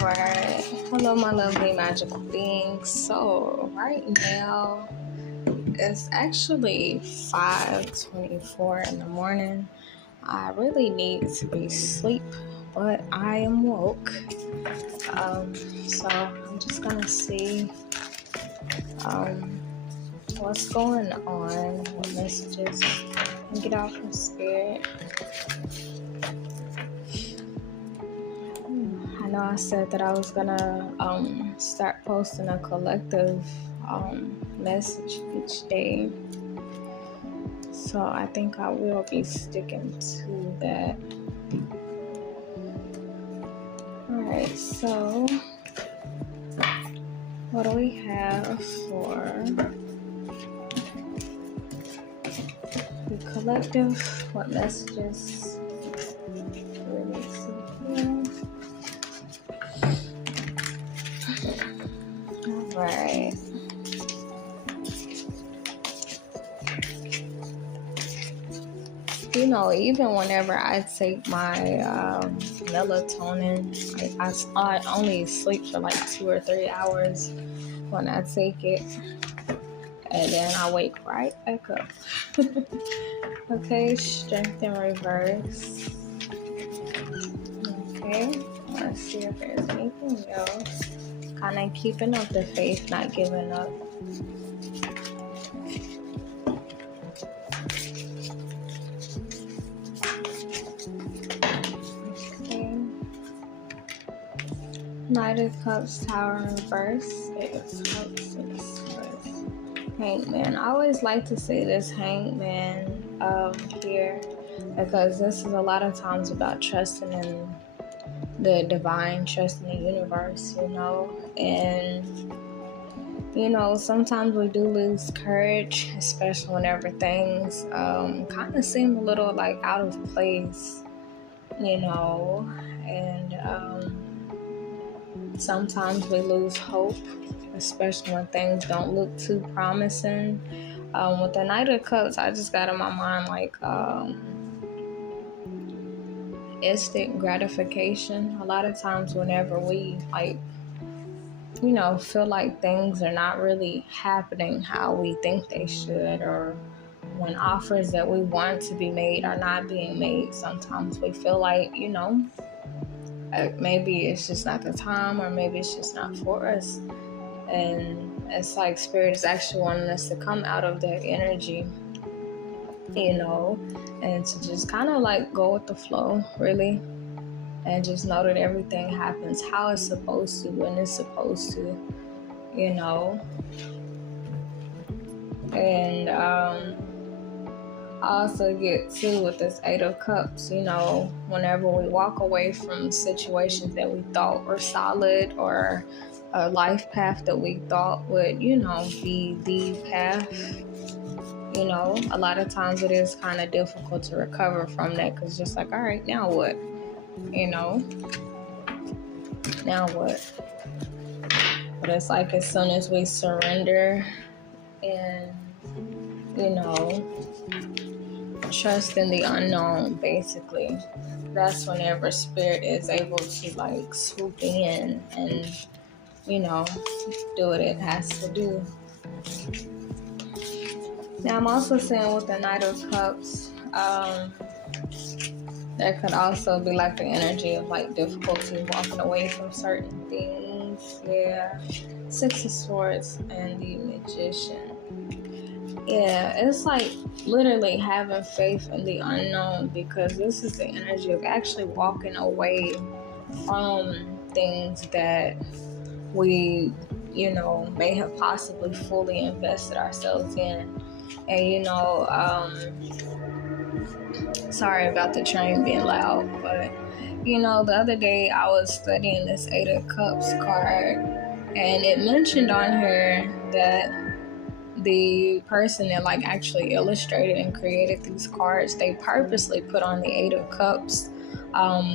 Alright, hello my lovely magical beings. So right now it's actually 5:24 in the morning. I really need to be asleep, but I am woke. So I'm just gonna see what's going on, what messages I can get out from spirit. I know I said that I was gonna start posting a collective message each day, so I think I will be sticking to that. Alright, so what do we have for the collective? What messages do we need to hear? Alright. You know, even whenever I take my melatonin, I only sleep for like 2 or 3 hours when I take it, and then I wake right back up. Okay, strength in reverse. Okay, let's see if there's anything else. Kind of keeping up the faith, not giving up. Knight of Cups, Tower in reverse. Eight of Cups, Six of Cups. Hangman. I always like to say this Hangman here, because this is a lot of times about trusting in the divine, trusting the universe, and sometimes we do lose courage, especially whenever things kind of seem a little like out of place, and sometimes we lose hope, especially when things don't look too promising. With the Knight of Cups, I just got in my mind like instant gratification. A lot of times whenever we feel like things are not really happening how we think they should, or when offers that we want to be made are not being made, sometimes we feel like, maybe it's just not the time, or maybe it's just not for us. And it's like spirit is actually wanting us to come out of that energy, and to just kind of like go with the flow, really, and just know that everything happens how it's supposed to, when it's supposed to, And I also get too with this Eight of Cups, whenever we walk away from situations that we thought were solid, or a life path that we thought would, be the path, a lot of times it is kind of difficult to recover from that, because just like, all right, now what? Now what? But it's like as soon as we surrender and, trust in the unknown, basically, that's whenever spirit is able to like swoop in and, do what it has to do. Now I'm also saying with the Knight of Cups, there could also be like the energy of like difficulty walking away from certain things. Yeah. Six of Swords and the Magician. Yeah, it's like literally having faith in the unknown, because this is the energy of actually walking away from things that we, may have possibly fully invested ourselves in. And, sorry about the train being loud, but, the other day I was studying this Eight of Cups card, and it mentioned on here that the person that like actually illustrated and created these cards, they purposely put on the Eight of Cups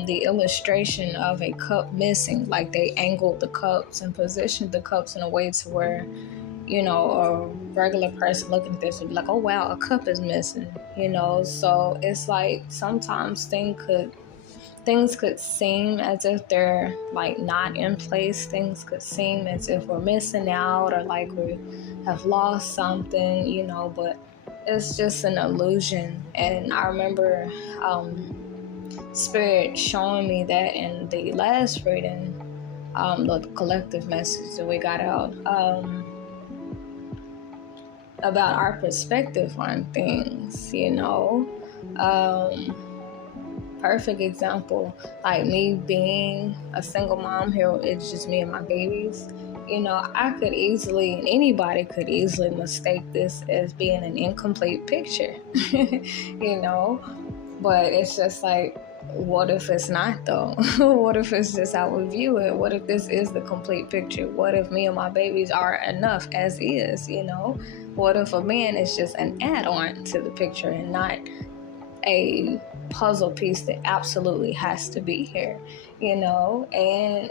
the illustration of a cup missing. Like they angled the cups and positioned the cups in a way to where, a regular person looking at this would be like, oh wow, a cup is missing, so it's like sometimes things could things could seem as if they're like not in place. Things could seem as if we're missing out or like we have lost something, but it's just an illusion. And I remember Spirit showing me that in the last reading, the collective message that we got out, about our perspective on things, perfect example, like me being a single mom here, it's just me and my babies. I could easily, and anybody could easily mistake this as being an incomplete picture, but it's just like, what if it's not though? What if it's just how we view it? What if this is the complete picture? What if me and my babies are enough as is, What if a man is just an add-on to the picture and not a puzzle piece that absolutely has to be here, And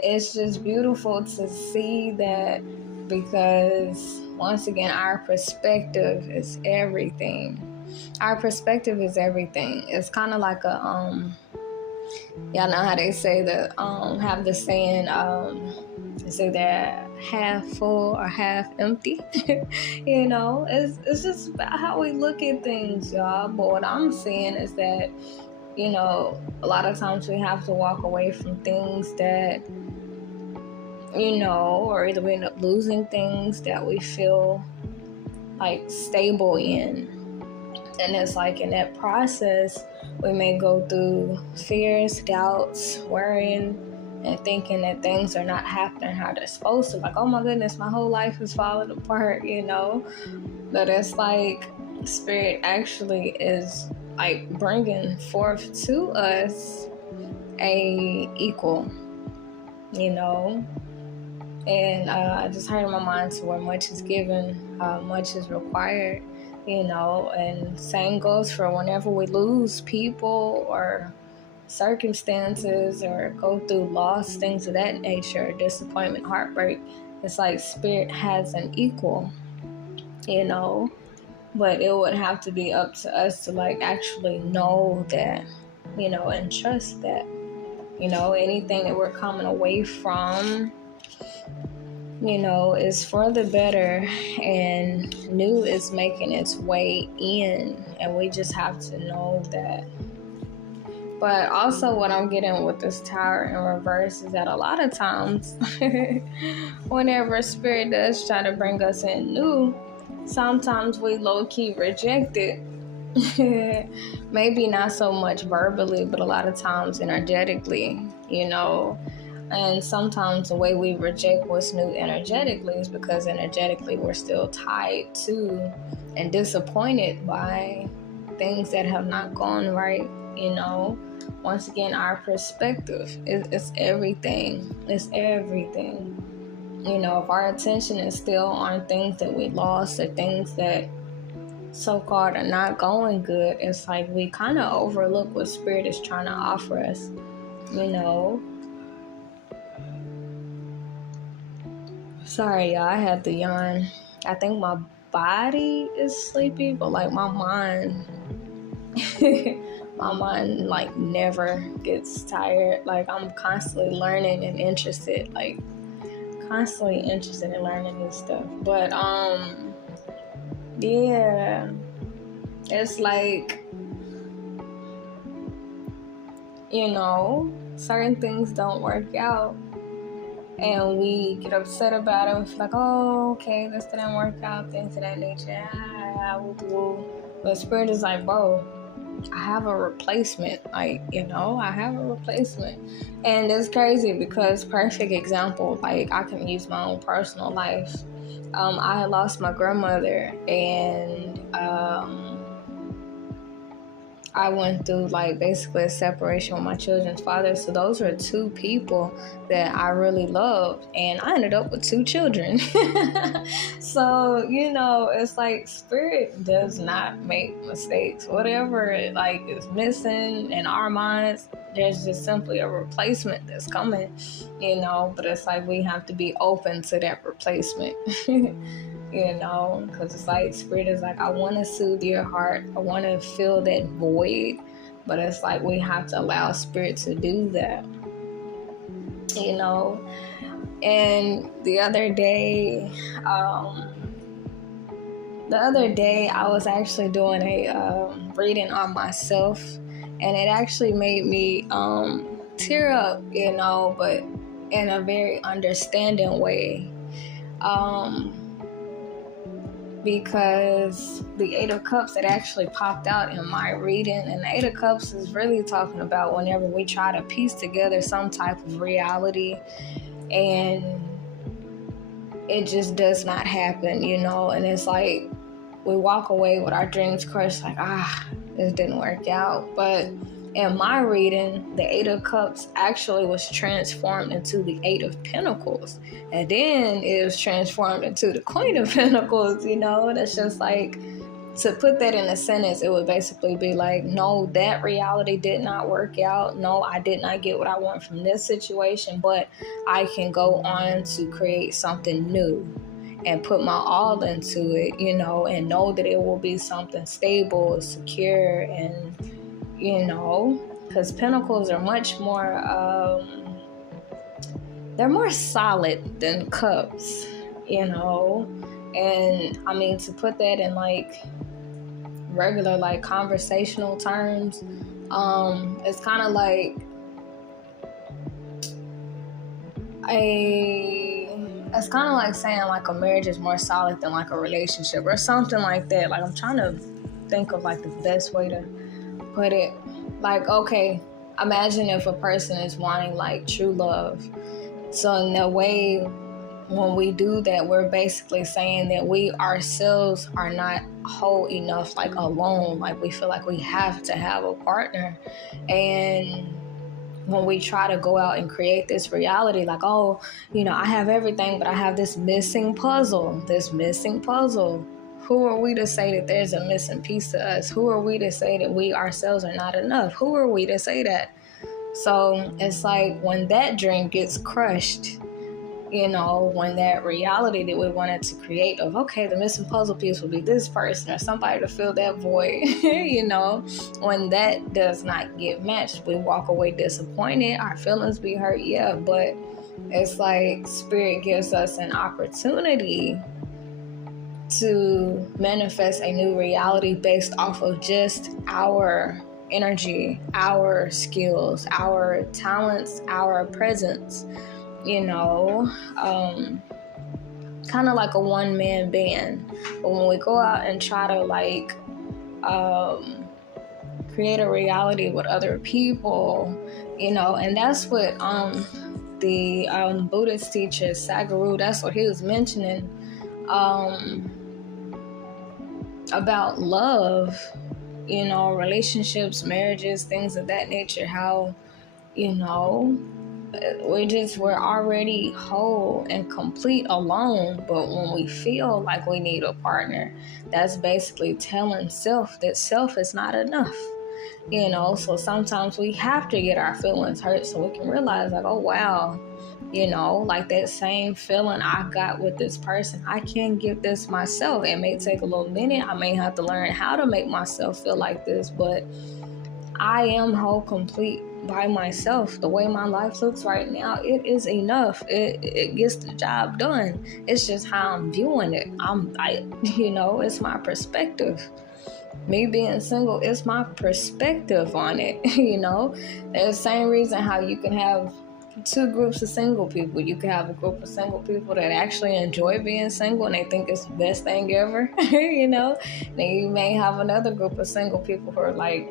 it's just beautiful to see that, because once again, our perspective is everything. Our perspective is everything. It's kind of like y'all know how they say that, have the saying, they say they're half full or half empty. It's just about how we look at things, y'all. But what I'm saying is that, a lot of times we have to walk away from things that, or either we end up losing things that we feel like stable in. And it's like in that process, we may go through fears, doubts, worrying, and thinking that things are not happening how they're supposed to. Like, oh my goodness, my whole life is falling apart, But it's like Spirit actually is like bringing forth to us a equal, And I just heard in my mind, to where much is given, much is required. And same goes for whenever we lose people or circumstances or go through loss, things of that nature, disappointment, heartbreak. It's like Spirit has an equal, but it would have to be up to us to like actually know that, and trust that, anything that we're coming away from, is for the better, and new is making its way in, and we just have to know that. But also what I'm getting with this Tower in reverse is that a lot of times whenever Spirit does try to bring us in new, sometimes we low-key reject it. Maybe not so much verbally, but a lot of times energetically, And sometimes the way we reject what's new energetically is because energetically we're still tied to and disappointed by things that have not gone right, Once again, our perspective is everything. It's everything. If our attention is still on things that we lost or things that so-called are not going good, it's like we kind of overlook what Spirit is trying to offer us, Sorry, y'all, I had to yawn. I think my body is sleepy, but like my mind, my mind like never gets tired. Like I'm constantly learning and interested, like constantly interested in learning new stuff. But yeah, it's like, certain things don't work out. And we get upset about it. We feel like, oh, okay, this didn't work out, things of that nature. But Spirit is like, bro, I have a replacement. Like, I have a replacement. And it's crazy because, perfect example, like I can use my own personal life. I had lost my grandmother, and I went through like basically a separation with my children's father. So those were two people that I really loved, and I ended up with two children. So, it's like Spirit does not make mistakes. Whatever like is missing in our minds, there's just simply a replacement that's coming, but it's like we have to be open to that replacement. Because it's like Spirit is like, I want to soothe your heart. I want to fill that void But it's like we have to allow spirit to do that, you know. And the other day I was actually doing a reading on myself, and it actually made me tear up, you know, but in a very understanding way. Because the Eight of Cups, it actually popped out in my reading, and the Eight of Cups is really talking about whenever we try to piece together some type of reality and it just does not happen, you know. And it's like we walk away with our dreams crushed, like, this didn't work out. But in my reading, the Eight of Cups actually was transformed into the Eight of Pentacles. And then it was transformed into the Queen of Pentacles, you know. And it's just like, to put that in a sentence, it would basically be like, no, that reality did not work out. No, I did not get what I want from this situation, but I can go on to create something new and put my all into it, you know, and know that it will be something stable, secure, and, you know, because Pentacles are much more, they're more solid than Cups, you know. And I mean, to put that in like regular, like conversational terms, it's kind of like it's kind of like saying like a marriage is more solid than like a relationship or something like that. Like, I'm trying to think of like the best way to put it. Like, okay, imagine if a person is wanting like true love. So in that way, when we do that, we're basically saying that we ourselves are not whole enough, like alone. Like, we feel like we have to have a partner. And when we try to go out and create this reality, like, oh, you know, I have everything, but I have this missing puzzle. Who are we to say that there's a missing piece to us? Who are we to say that we ourselves are not enough? Who are we to say that? So it's like when that dream gets crushed, you know, when that reality that we wanted to create of, okay, the missing puzzle piece will be this person or somebody to fill that void, you know, when that does not get matched, we walk away disappointed, our feelings be hurt, yeah, but it's like spirit gives us an opportunity to manifest a new reality based off of just our energy, our skills, our talents, our presence, you know, kind of like a one-man band. But when we go out and try to like create a reality with other people, you know, and that's what the Buddhist teacher Sadhguru, that's what he was mentioning about love, you know, relationships, marriages, things of that nature, how, you know, we're already whole and complete alone, but when we feel like we need a partner, that's basically telling self that self is not enough, you know. So sometimes we have to get our feelings hurt so we can realize, like, oh wow, you know, like that same feeling I got with this person, I can get this myself. It may take a little minute, I may have to learn how to make myself feel like this, but I am whole, complete by myself. The way my life looks right now, it is enough. It gets the job done. It's just how I'm viewing it. You know, it's my perspective. Me being single, it's my perspective on it. You know, there's the same reason how you can have two groups of single people. You can have a group of single people that actually enjoy being single and they think it's the best thing ever, you know. Then you may have another group of single people who are like,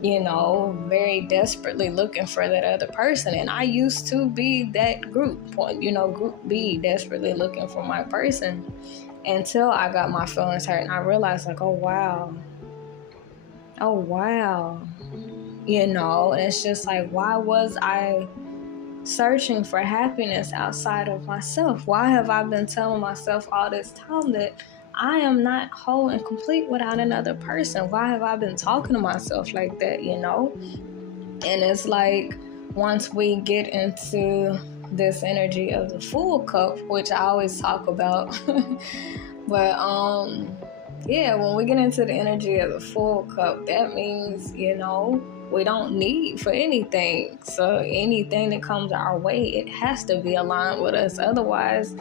you know, very desperately looking for that other person. And I used to be that group, you know, group B, desperately looking for my person, until I got my feelings hurt and I realized, like, oh wow, you know. And it's just like, why was I searching for happiness outside of myself? Why have I been telling myself all this time that I am not whole and complete without another person? Why have I been talking to myself like that, you know? And it's like, once we get into this energy of the Fool Cup, which I always talk about, but yeah, when we get into the energy of the Fool Cup, that means, you know, we don't need for anything. So anything that comes our way, it has to be aligned with us. Otherwise,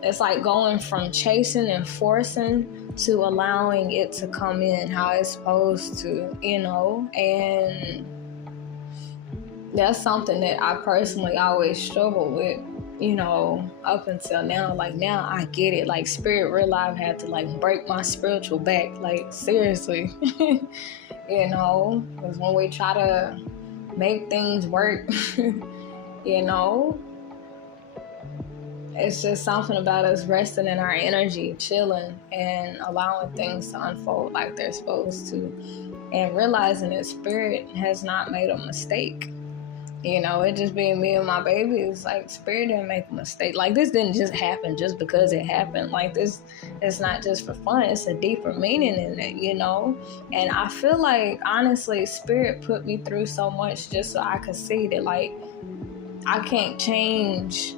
it's like going from chasing and forcing to allowing it to come in how it's supposed to, and that's something that I personally always struggle with, up until now. Like, now I get it. Like, Spirit real life had to like break my spiritual back. Like, seriously. Because when we try to make things work, it's just something about us resting in our energy, chilling, and allowing things to unfold like they're supposed to, and realizing that Spirit has not made a mistake. It just being me and my baby, it's like Spirit didn't make a mistake. Like, this didn't just happen just because it happened. Like, this, it's not just for fun. It's a deeper meaning in it, And I feel like, honestly, Spirit put me through so much just so I could see that, like, I can't change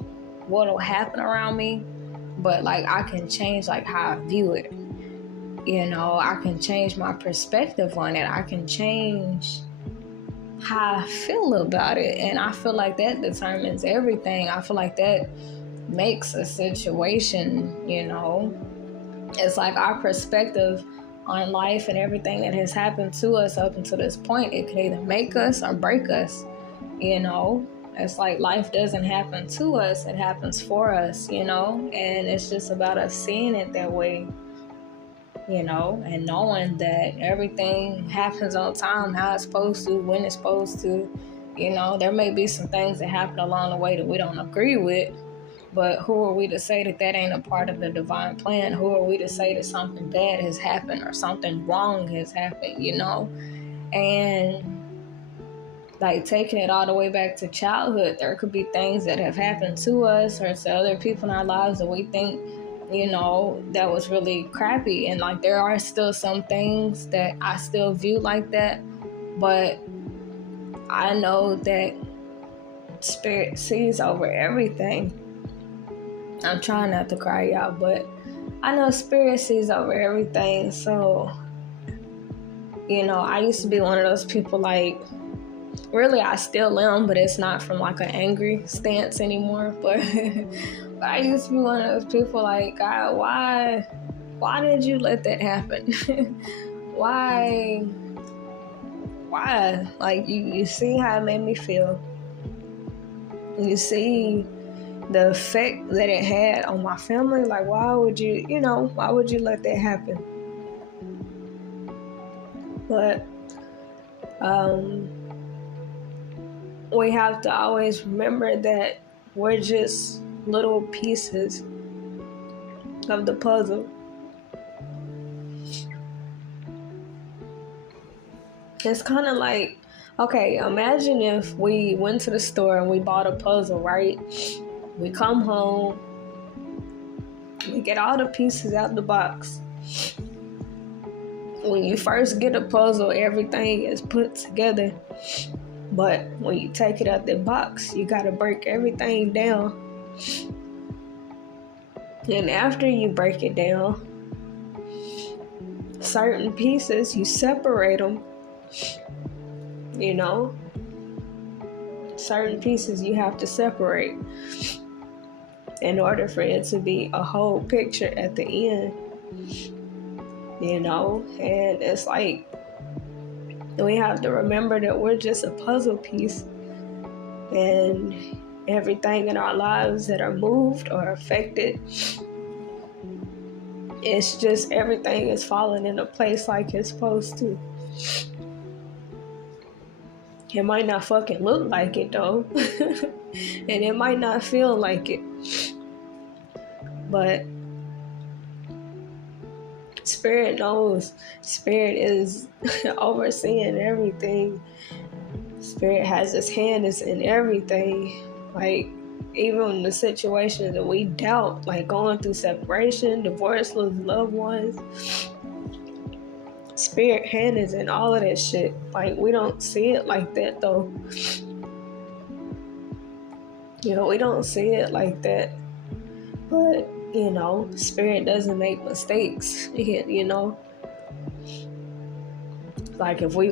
what'll happen around me, but like, I can change like how I view it. I can change my perspective on it. I can change how I feel about it. And I feel like that determines everything. I feel like that makes a situation, It's like our perspective on life and everything that has happened to us up until this point. It can either make us or break us, It's like life doesn't happen to us, it happens for us, And it's just about us seeing it that way, and knowing that everything happens on time, how it's supposed to, when it's supposed to. There may be some things that happen along the way that we don't agree with, but who are we to say that that ain't a part of the divine plan? Who are we to say that something bad has happened or something wrong has happened, And like, taking it all the way back to childhood, there could be things that have happened to us or to other people in our lives that we think, that was really crappy. And like, there are still some things that I still view like that, but I know that Spirit sees over everything. I'm trying not to cry, y'all, but I know Spirit sees over everything. So, I used to be one of those people, like, really, I still am, but it's not from like an angry stance anymore. But I used to be one of those people like, God, why did you let that happen? Why? Like, you see how it made me feel. You see the effect that it had on my family. Like, why would you let that happen? But, we have to always remember that we're just little pieces of the puzzle. It's kind of like, okay, imagine if we went to the store and we bought a puzzle, right? We come home, we get all the pieces out the box. When you first get a puzzle, everything is put together. But when you take it out the box, you gotta break everything down. And after you break it down, certain pieces, you separate them. Certain pieces you have to separate in order for it to be a whole picture at the end. And it's like, we have to remember that we're just a puzzle piece, and everything in our lives that are moved or affected, it's just everything is falling into place like it's supposed to. It might not fucking look like it though, and it might not feel like it, but Spirit knows. Spirit is overseeing everything. Spirit has His hand is in everything. Like, even the situations that we doubt, like going through separation, divorce, losing loved ones, Spirit hand is in all of that shit. Like, we don't see it like that though. We don't see it like that. But Spirit doesn't make mistakes, Like if we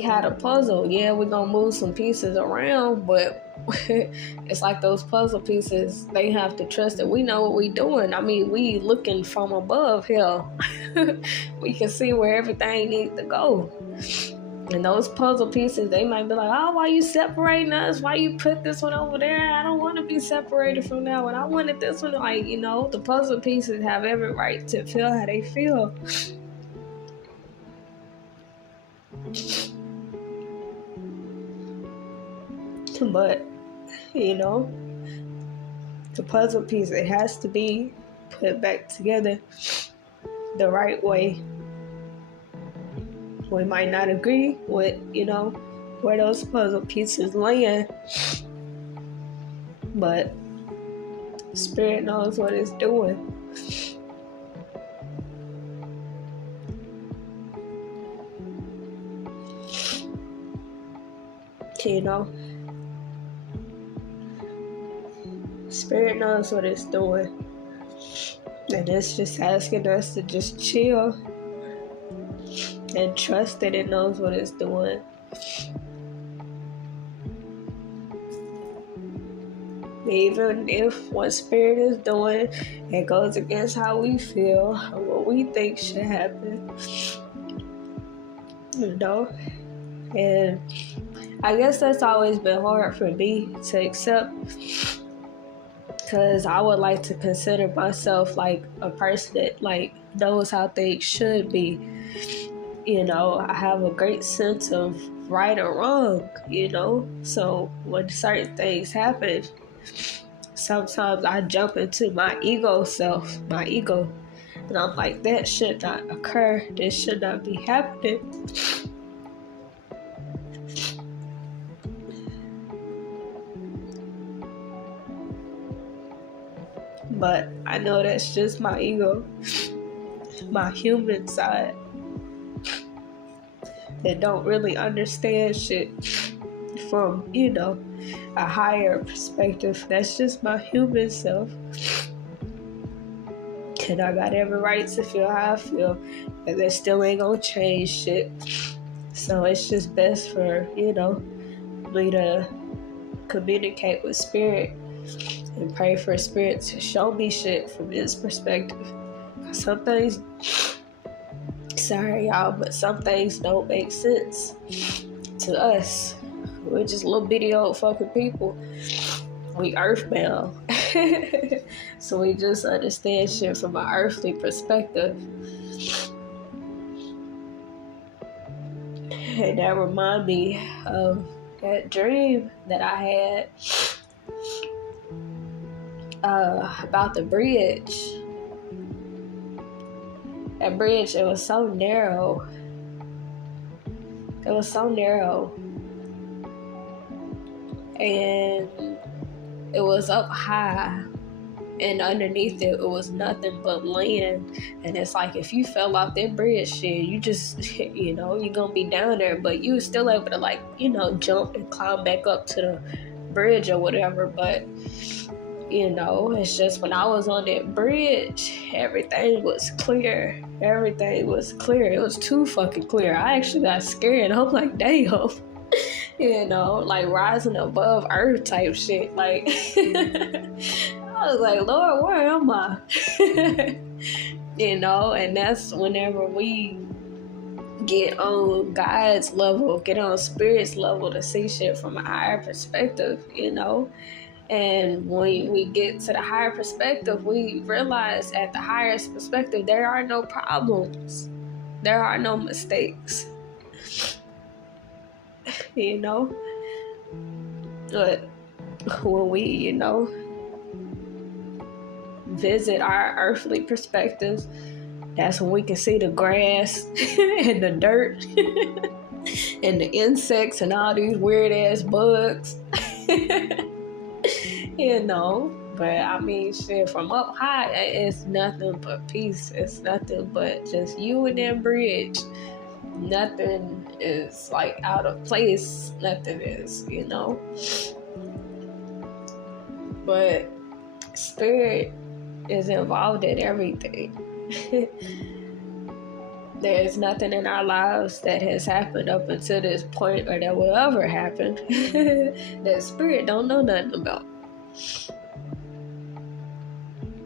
had a puzzle, yeah, we're gonna move some pieces around, but it's like those puzzle pieces, they have to trust that we know what we doing. I mean, we looking from above here. We can see where everything needs to go. And those puzzle pieces, they might be like, oh, why you separating us? Why you put this one over there? I don't want to be separated from that one. I wanted this one. Like, the puzzle pieces have every right to feel how they feel. But, the puzzle piece, it has to be put back together the right way. We might not agree with, where those puzzle pieces land, but Spirit knows what it's doing. Spirit knows what it's doing. And it's just asking us to just chill and trust that it knows what it's doing. Even if what Spirit is doing, it goes against how we feel or what we think should happen. And I guess that's always been hard for me to accept, because I would like to consider myself like a person that like knows how things should be. I have a great sense of right or wrong, so when certain things happen, sometimes I jump into my ego, and I'm like, that should not occur, this should not be happening. But I know that's just my ego, my human side, that don't really understand shit from, a higher perspective. That's just my human self. And I got every right to feel how I feel, and that still ain't gonna change shit. So it's just best for, me to communicate with Spirit and pray for Spirit to show me shit from his perspective. Some things, sorry y'all, but some things don't make sense to us. We're just little bitty old fucking people. We earthbound. So we just understand shit from an earthly perspective. And that reminds me of that dream that I had about the bridge. That bridge, it was so narrow. And it was up high, and underneath it was nothing but land. And it's like, if you fell off that bridge, shit, you just, you're gonna be down there, but you were still able to jump and climb back up to the bridge or whatever. But it's just when I was on that bridge, everything was clear. It was too fucking clear. I actually got scared. I'm like, damn. Like rising above earth type shit. Like, I was like, Lord, where am I? And that's whenever we get on God's level, get on Spirit's level to see shit from a higher perspective, And when we get to the higher perspective, we realize at the highest perspective, there are no problems. There are no mistakes. But when we, visit our earthly perspectives, that's when we can see the grass and the dirt and the insects and all these weird ass bugs. But I mean, shit, from up high, it's nothing but peace. It's nothing but just you and that bridge. Nothing is like out of place. Nothing is, But Spirit is involved in everything. There's nothing in our lives that has happened up until this point or that will ever happen that spirit don't know nothing about.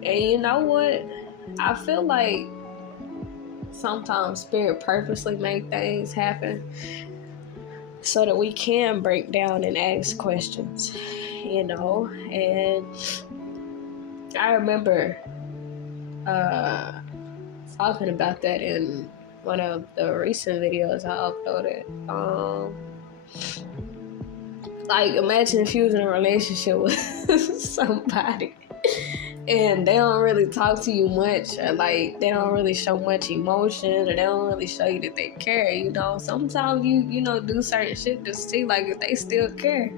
And you know what? I feel like sometimes spirit purposely make things happen so that we can break down and ask questions, and I remember talking about that in one of the recent videos I uploaded. Like, imagine if you was in a relationship with somebody and they don't really talk to you much, or like they don't really show much emotion, or they don't really show you that they care. Sometimes you do certain shit to see like if they still care.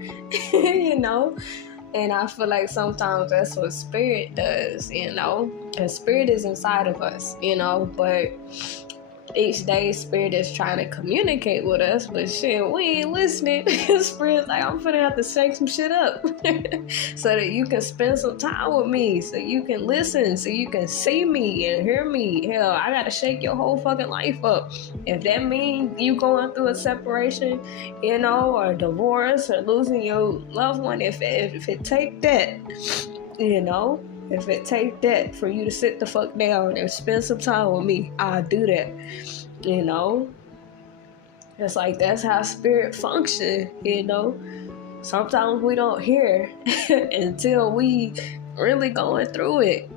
And I feel like sometimes that's what spirit does, because spirit is inside of us, but each day spirit is trying to communicate with us, but shit, we ain't listening. Spirit's like, I'm finna have to shake some shit up so that you can spend some time with me, so you can listen, so you can see me and hear me. Hell, I gotta shake your whole fucking life up. If that means you going through a separation, or divorce, or losing your loved one, if it take that, if it take that for you to sit the fuck down and spend some time with me, I'll do that. It's like, that's how spirit function. Sometimes we don't hear until we really going through it.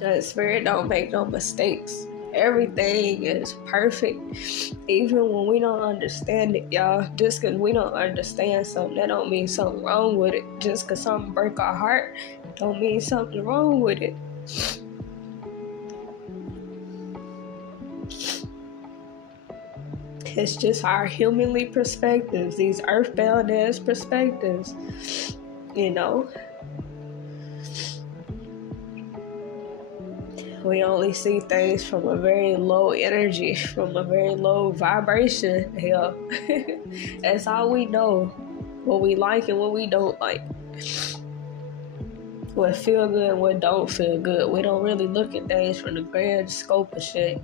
That spirit don't make no mistakes. Everything is perfect, even when we don't understand it, y'all. Just because we don't understand something, that don't mean something wrong with it. Just because something break our heart, don't mean something wrong with it. It's just our humanly perspectives, these earthbound ass perspectives, We only see things from a very low energy, from a very low vibration. Hell, that's all we know. What we like and what we don't like. What feel good and what don't feel good. We don't really look at things from the grand scope of shit,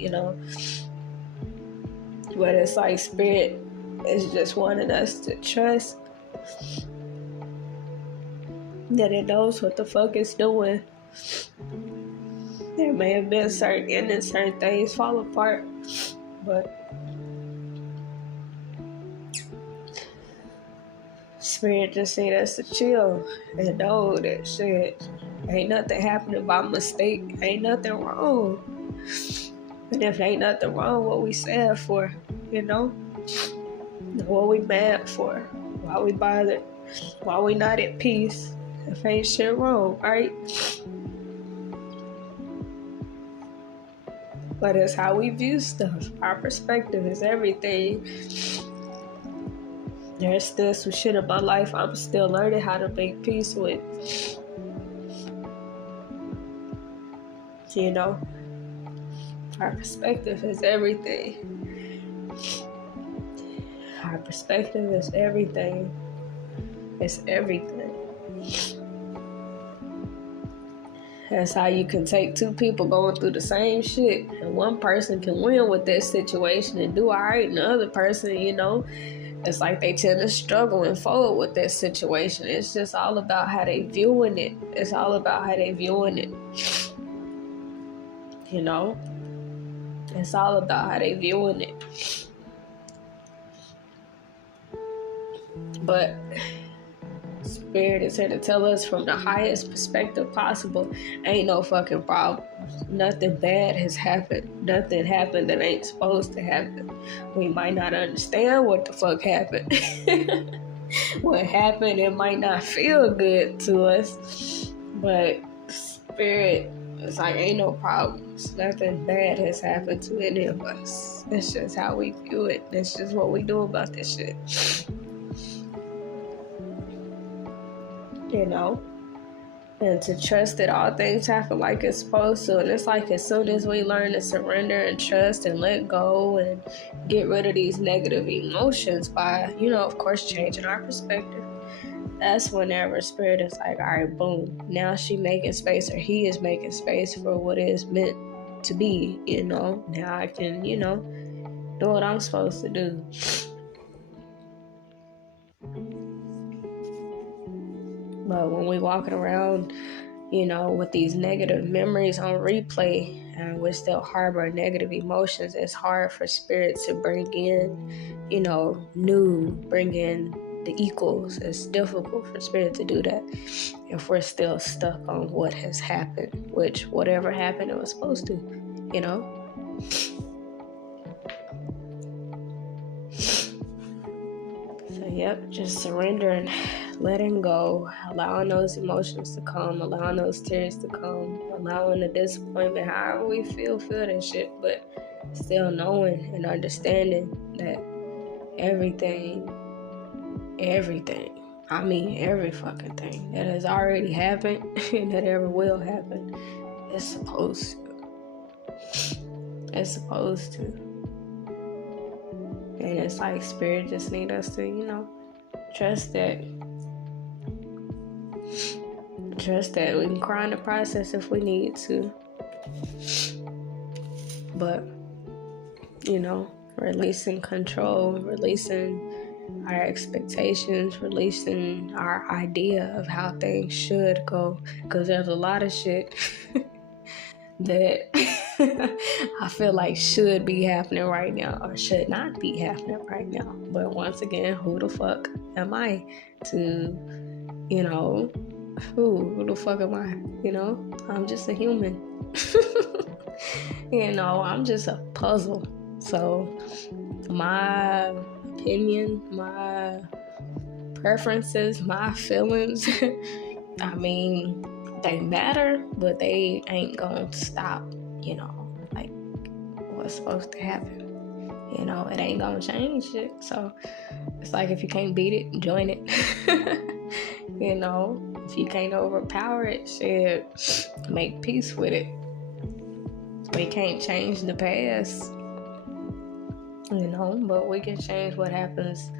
But it's like spirit is just wanting us to trust that it knows what the fuck it's doing. There may have been certain endings, certain things fall apart, but spirit just need us to chill and know that shit, ain't nothing happening by mistake, ain't nothing wrong. And if ain't nothing wrong, what we sad for, what we mad for, why we bothered, why we not at peace, if ain't shit wrong, right? But it's how we view stuff. Our perspective is everything. There's still some shit in my life I'm still learning how to make peace with. Our perspective is everything. Our perspective is everything. It's everything. That's how you can take two people going through the same shit, and one person can win with that situation and do alright, and the other person, it's like they tend to struggle and fold with that situation. It's just all about how they viewing it. It's all about how they viewing it. It's all about how they viewing it. But spirit is here to tell us from the highest perspective possible, ain't no fucking problem. Nothing bad has happened. Nothing happened that ain't supposed to happen. We might not understand what the fuck happened. What happened, it might not feel good to us, but spirit is like, ain't no problems. Nothing bad has happened to any of us. That's just how we view it. That's just what we do about this shit. And to trust that all things happen like it's supposed to. And it's like, as soon as we learn to surrender and trust and let go and get rid of these negative emotions by, of course, changing our perspective, that's whenever spirit is like, all right, boom, now she making space, or he is making space for what is meant to be, now I can, do what I'm supposed to do. But when we walking around, with these negative memories on replay, and we still harbor negative emotions, it's hard for spirit to bring in, bring in the equals. It's difficult for spirit to do that if we're still stuck on what has happened, which whatever happened, it was supposed to, So, yep, just surrendering, letting go, allowing those emotions to come, allowing those tears to come, allowing the disappointment, however we feel that shit, but still knowing and understanding that everything, I mean every fucking thing that has already happened and that ever will happen, is supposed to. It's supposed to. And it's like spirit just need us to, trust that. Trust that we can cry in the process if we need to. But, releasing control, releasing our expectations, releasing our idea of how things should go. Because there's a lot of shit that I feel like should be happening right now, or should not be happening right now. But once again, who the fuck am I to, who the fuck am I? I'm just a human. I'm just a puzzle. So my opinion, my preferences, my feelings, I mean, they matter, but they ain't gonna stop, like what's supposed to happen. It ain't gonna change it. So it's like, if you can't beat it, join it. If you can't overpower it, shit, make peace with it. We can't change the past, but we can change what happens,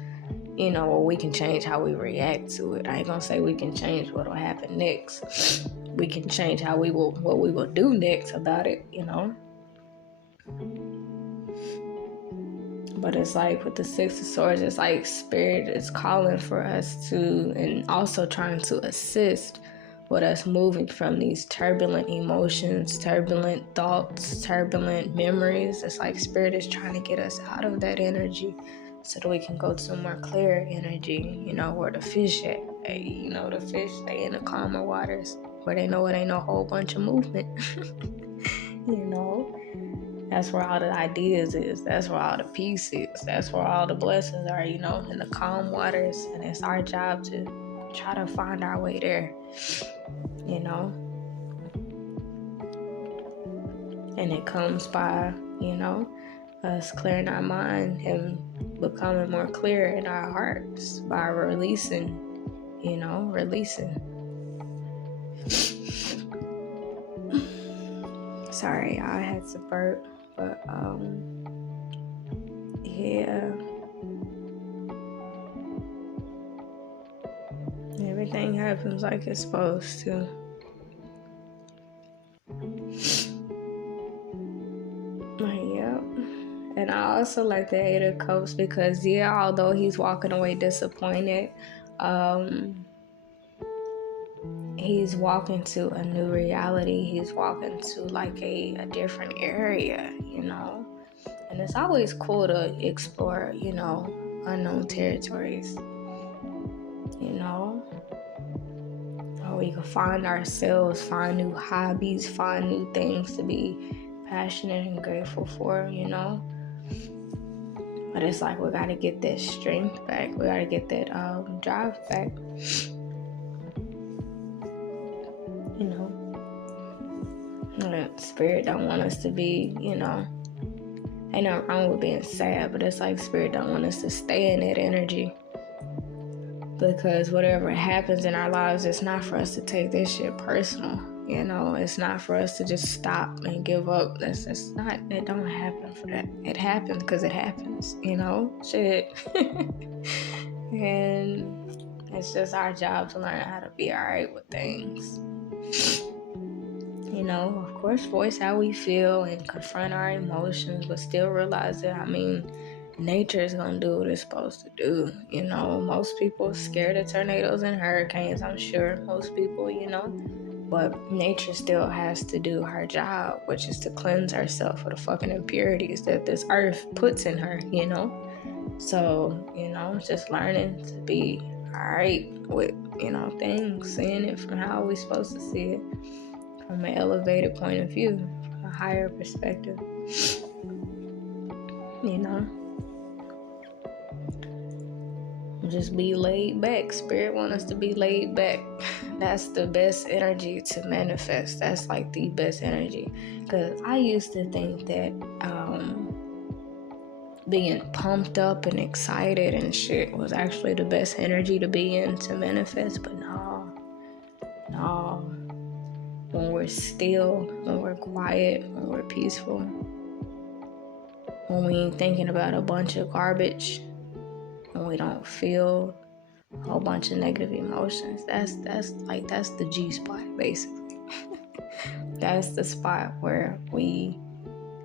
or we can change how we react to it. I ain't gonna say we can change what'll happen next. We can change what we will do next about it, But it's like with the Six of Swords, it's like spirit is calling for us to, and also trying to assist with us moving from these turbulent emotions, turbulent thoughts, turbulent memories. It's like spirit is trying to get us out of that energy so that we can go to a more clear energy, where the fish at. The fish, they in the calmer waters where they know it ain't no whole bunch of movement. That's where all the ideas is. That's where all the peace is. That's where all the blessings are, in the calm waters. And it's our job to try to find our way there, And it comes by, us clearing our mind and becoming more clear in our hearts by releasing. Sorry, I had to burp, but yeah, everything happens like it's supposed to. Yep. And I also like the Eight of Cups because, although he's walking away disappointed, he's walking to a new reality. He's walking to like a different area, And it's always cool to explore, unknown territories, Or we can find ourselves, find new hobbies, find new things to be passionate and grateful for, But it's like we gotta get that strength back. We gotta get that drive back. Spirit don't want us to be, ain't nothing wrong with being sad, but it's like spirit don't want us to stay in that energy. Because whatever happens in our lives, it's not for us to take this shit personal. It's not for us to just stop and give up. It's not, it don't happen for that. It happens because it happens, shit. and it's just our job to learn how to be alright with things. You know, of course, voice how we feel and confront our emotions, but still realize that, nature is going to do what it's supposed to do. You know, most people scared of tornadoes and hurricanes, I'm sure. Most people, but nature still has to do her job, which is to cleanse herself of the fucking impurities that this earth puts in her, So, just learning to be alright with, things, seeing it from how we're supposed to see it, from an elevated point of view, from a higher perspective, Just be laid back. Spirit wants us to be laid back. That's the best energy to manifest. That's like the best energy. Because I used to think that being pumped up and excited and shit was actually the best energy to be in to manifest. But no. When we're still, when we're quiet, when we're peaceful, when we ain't thinking about a bunch of garbage, when we don't feel a whole bunch of negative emotions, that's the G spot, basically. That's the spot where we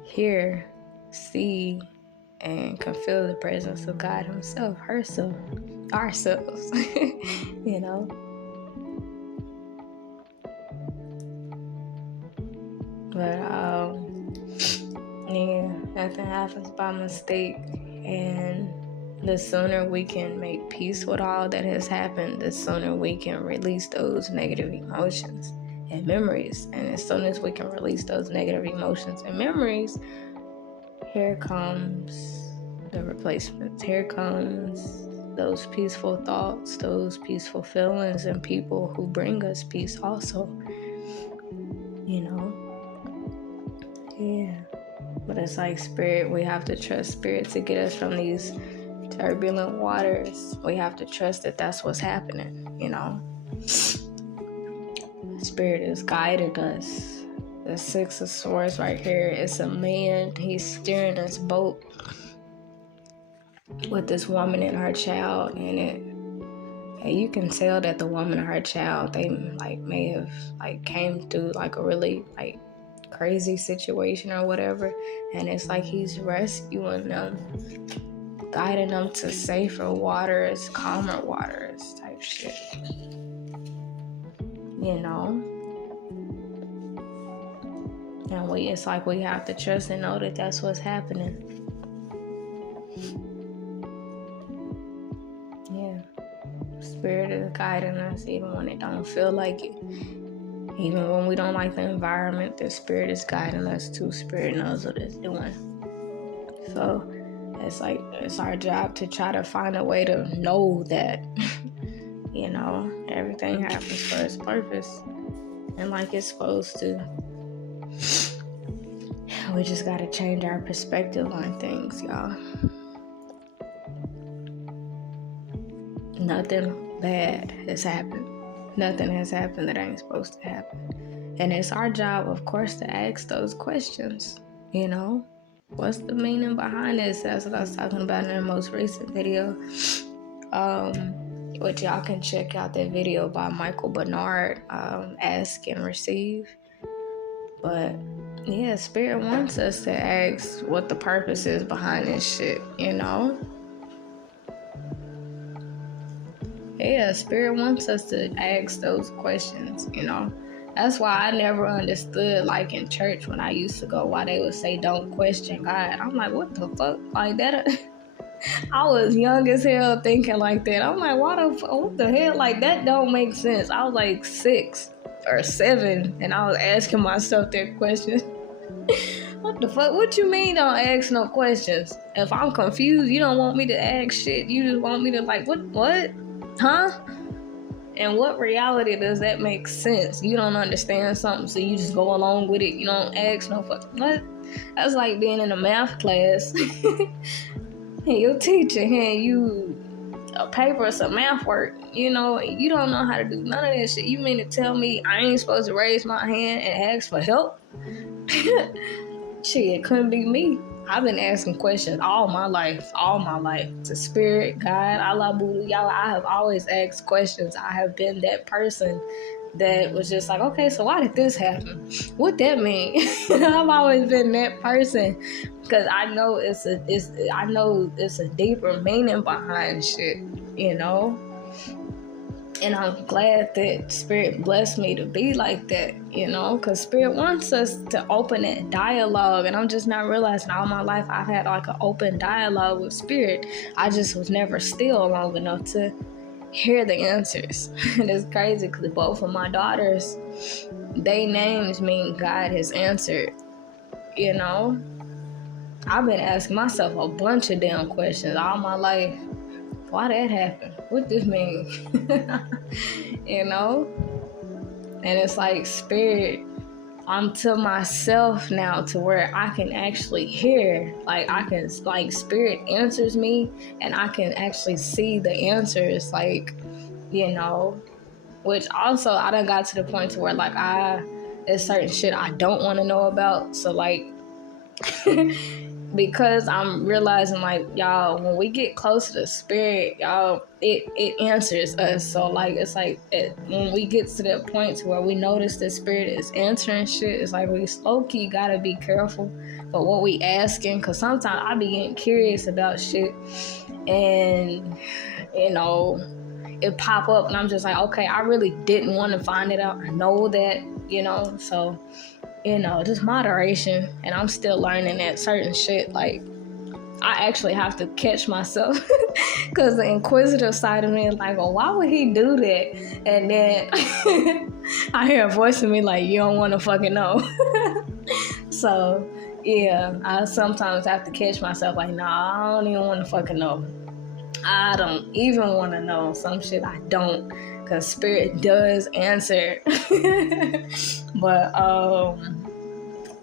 hear, see, and can feel the presence of God himself, herself, ourselves, But, nothing happens by mistake, and the sooner we can make peace with all that has happened, the sooner we can release those negative emotions and memories. And as soon as we can release those negative emotions and memories, here comes the replacements. Here comes those peaceful thoughts, those peaceful feelings, and people who bring us peace also. Yeah. But it's like spirit, we have to trust spirit to get us from these turbulent waters. We have to trust that that's what's happening, Spirit is guiding us. The Six of Swords right here is a man. He's steering this boat with this woman and her child in it. And you can tell that the woman and her child, they may have came through a really crazy situation or whatever. And it's like he's rescuing them, guiding them to safer waters, calmer waters type shit. And it's like we have to trust and know that that's what's happening. Yeah. Spirit is guiding us even when it don't feel like it. Even when we don't like the environment, the spirit is guiding us too. Spirit knows what it's doing. So it's our job to try to find a way to know that, everything happens for its purpose and like it's supposed to. We just gotta change our perspective on things, y'all. Nothing bad has happened. Nothing has happened that ain't supposed to happen. And it's our job, of course, to ask those questions. What's the meaning behind this? That's what I was talking about in the most recent video. Which y'all can check out that video by Michael Bernard, Ask and Receive. But yeah, Spirit wants us to ask what the purpose is behind this shit, Yeah, Spirit wants us to ask those questions, That's why I never understood, in church when I used to go, why they would say don't question God. I'm like, what the fuck? That I was young as hell thinking like that. I'm like, what the hell? That don't make sense. I was 6 or 7 and I was asking myself that question. What the fuck? What you mean don't ask no questions? If I'm confused, you don't want me to ask shit. You just want me to what? Huh? And what reality does that make sense? You don't understand something, so you just go along with it. You don't ask no fuck. What? That's like being in a math class. And your teacher hand you a paper or some math work, you don't know how to do none of that shit. You mean to tell me I ain't supposed to raise my hand and ask for help? Shit, it couldn't be me. I've been asking questions all my life, to Spirit, God, Allah, Buddha, Yahweh. I have always asked questions. I have been that person that was just like, okay, so why did this happen? What that mean? I've always been that person because I know it's a deeper meaning behind shit, you know. And I'm glad that Spirit blessed me to be like that, you know, because Spirit wants us to open that dialogue. And I'm just not realizing all my life I've had like an open dialogue with Spirit. I just was never still long enough to hear the answers. And it's crazy because both of my daughters, they names mean God has answered, you know. I've been asking myself a bunch of damn questions all my life. Why that happen? What this mean? You know? And it's like Spirit, I'm to myself now to where I can actually hear. Like I can, like Spirit answers me and I can actually see the answers, like, you know, which also I done got to the point to where like there's certain shit I don't want to know about. So like because I'm realizing like, y'all, when we get close to the Spirit, y'all, it answers us. So like it's like when we get to that point to where we notice the Spirit is answering shit, it's like we low-key gotta be careful but what we asking, because sometimes I be getting curious about shit and, you know, it pop up and I'm just like, okay, I really didn't want to find it out. I know that, you know, so, you know, just moderation. And I'm still learning that certain shit, like, I actually have to catch myself because the inquisitive side of me is like, well, why would he do that? And then I hear a voice in me like, you don't want to fucking know. So, yeah, I sometimes have to catch myself like, nah, I don't even want to fucking know. I don't even want to know some shit. I don't, because Spirit does answer. But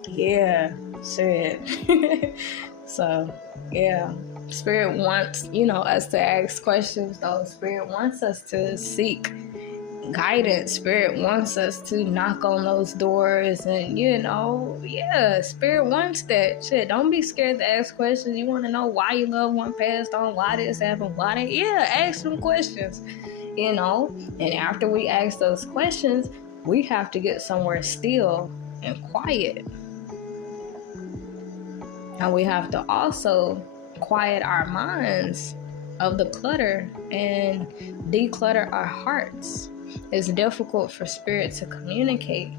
yeah, shit. So yeah, Spirit wants, you know, us to ask questions though. Spirit wants us to seek guidance. Spirit wants us to knock on those doors, and, you know, yeah, Spirit wants that shit. Don't be scared to ask questions. You want to know why your loved one passed on, why this happened, why that, yeah, ask them questions, you know. And after we ask those questions, we have to get somewhere still and quiet, and we have to also quiet our minds of the clutter and declutter our hearts. It's difficult for Spirit to communicate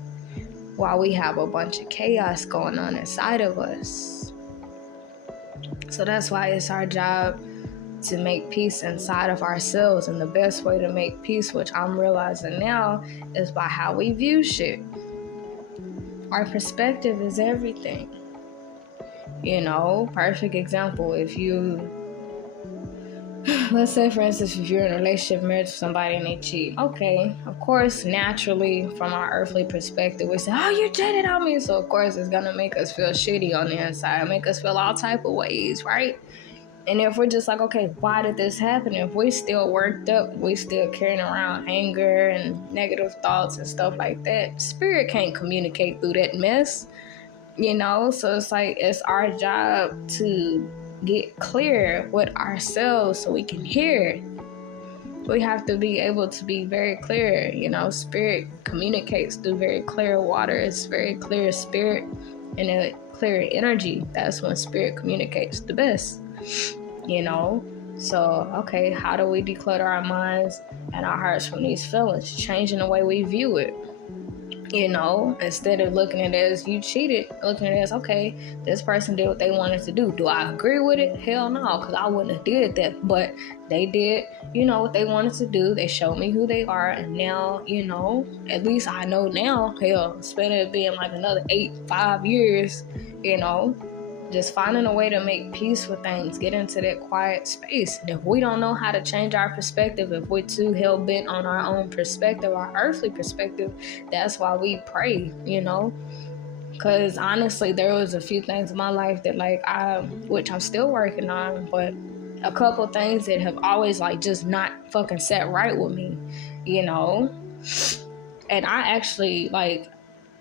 while we have a bunch of chaos going on inside of us. So that's why it's our job to make peace inside of ourselves. And the best way to make peace, which I'm realizing now, is by how we view shit. Our perspective is everything. You know, perfect example, if you, let's say, for instance, if you're in a relationship, married to somebody and they cheat. Okay, of course, naturally, from our earthly perspective, we say, oh, you cheated on me. So, of course, it's going to make us feel shitty on the inside, make us feel all type of ways, right? And if we're just like, okay, why did this happen? If we're still worked up, we still carrying around anger and negative thoughts and stuff like that, Spirit can't communicate through that mess, you know? So it's like, it's our job to get clear with ourselves so we can hear. We have to be able to be very clear, you know. Spirit communicates through very clear water. It's very clear spirit and a clear energy. That's when Spirit communicates the best, you know. So, okay, how do we declutter our minds and our hearts from these feelings? Changing the way we view it. You know, instead of looking at it as you cheated, looking at it as, okay, this person did what they wanted to do. Do I agree with it? Hell no, because I wouldn't have did that. But they did, you know, what they wanted to do. They showed me who they are. And now, you know, at least I know now, hell, instead of it being like another 5 years, you know, just finding a way to make peace with things, get into that quiet space. And if we don't know how to change our perspective, if we're too hell-bent on our own perspective, our earthly perspective, that's why we pray, you know. Because honestly, there was a few things in my life that, like, which I'm still working on, but a couple things that have always, like, just not fucking sat right with me, you know. And I actually, like,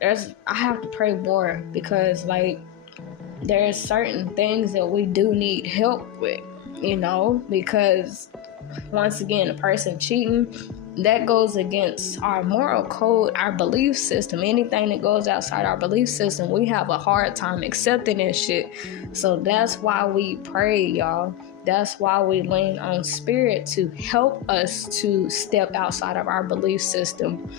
I have to pray more because, like, there's certain things that we do need help with, because once again, a person cheating, that goes against our moral code, our belief system. Anything that goes outside our belief system, we have a hard time accepting this shit. So that's why we pray, y'all. That's why we lean on spirit to help us to step outside of our belief system,